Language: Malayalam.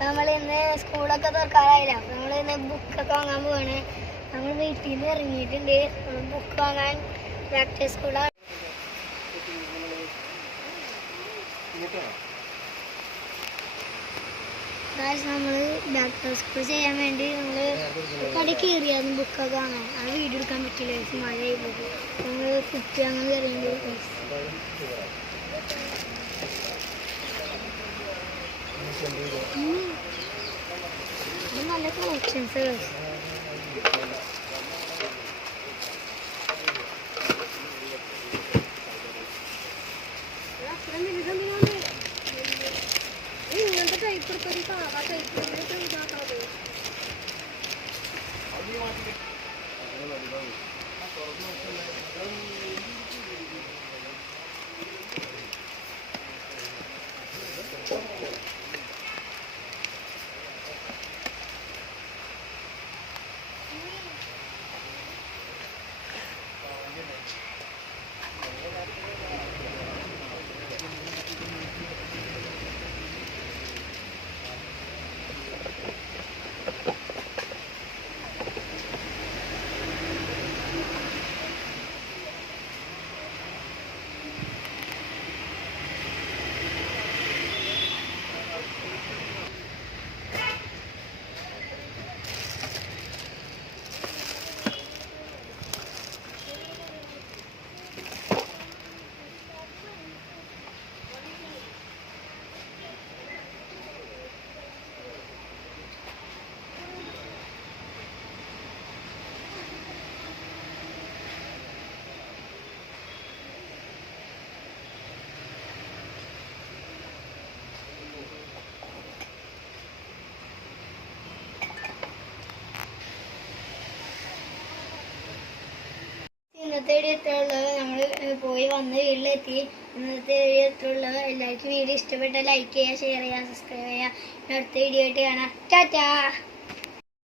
നമ്മൾ ഇന്ന് സ്കൂളൊക്കെ തുറക്കാറായില്ല. അപ്പോൾ നമ്മൾ ഇന്ന് ബുക്കൊക്കെ വാങ്ങാൻ പോവാണ്. നമ്മൾ വീട്ടിൽ നിന്ന് ഇറങ്ങിയിട്ടുണ്ട്. ബുക്ക് വാങ്ങാൻ ബാക്ക് സ്കൂളാണ്. നമ്മൾ ബാക്ക് സ്കൂൾ ചെയ്യാൻ വേണ്ടി നമ്മൾ കട കയറിയായിരുന്നു ബുക്കൊക്കെ വാങ്ങാൻ. അത് വീഡിയോ എടുക്കാൻ പറ്റില്ല, മഴയായി പോകും. നമ്മൾ കുട്ടി അങ്ങനെ കയറിയുണ്ട്. നല്ല കളക്ഷൻസ് ഇങ്ങനത്തെ ടൈപ്പ് എടുത്തൊരു സാധാ ടൈപ്പ് ഇതാക്കാതെ ഇന്നത്തെ വീഡിയോ എത്രയുള്ളത്. നമ്മൾ പോയി വന്ന് വീട്ടിലെത്തി. ഇന്നത്തെ വീഡിയോ എത്രയുള്ളത്. എല്ലാവർക്കും വീഡിയോ ഇഷ്ടപ്പെട്ടാൽ ലൈക്ക് ചെയ്യുക, ഷെയർ ചെയ്യുക, സബ്സ്ക്രൈബ് ചെയ്യുക. അടുത്ത വീഡിയോ ആയിട്ട് കാണാം. ടാറ്റാ.